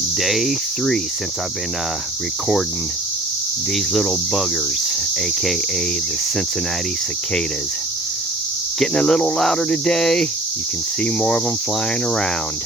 Day 3 since I've been recording these little buggers, aka the Cincinnati cicadas. Getting a little louder today. You can see more of them flying around.